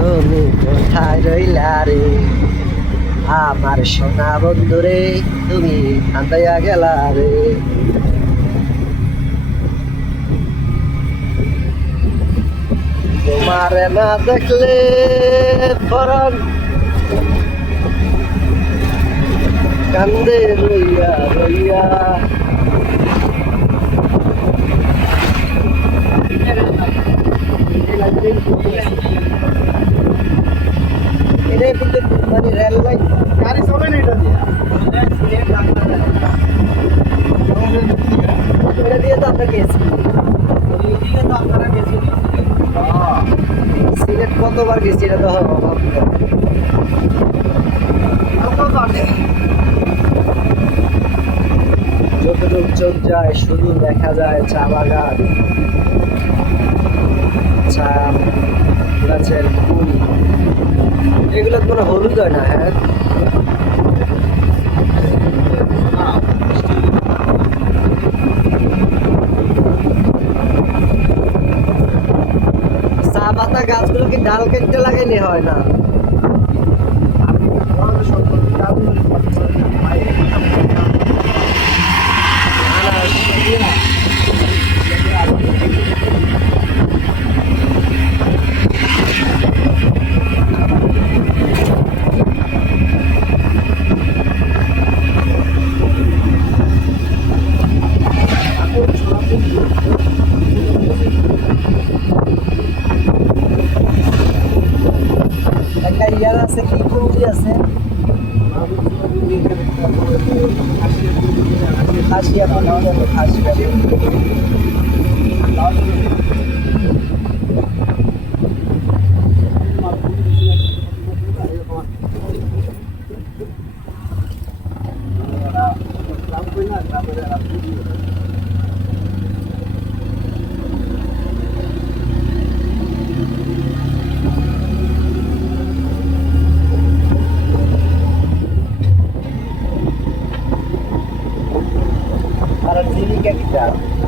তুমি কোথায় রইলা রে? আমার সোনা বন্ধু রে তুমি আন্দাইয়া গেলা রে। তোমার না দেখলে পরাণ কান্দে রইয়া রইয়া। আমরা গেছি। গেছি সিলেট কতবার গেছি এটা তো। যতটুক চোখ যায় শুধু দেখা যায় চা বাগান চা গাছের ফুল। এগুলো কোনো হলুদ হয় না হ্যাঁ চা পাতা গাছগুলো কি ডাল কেটে লাগাইলে হয় না। ইয়ার আছে কি কমতি আছে খাসিয়া পাওয়া যাবে খাসিয়া Gavita.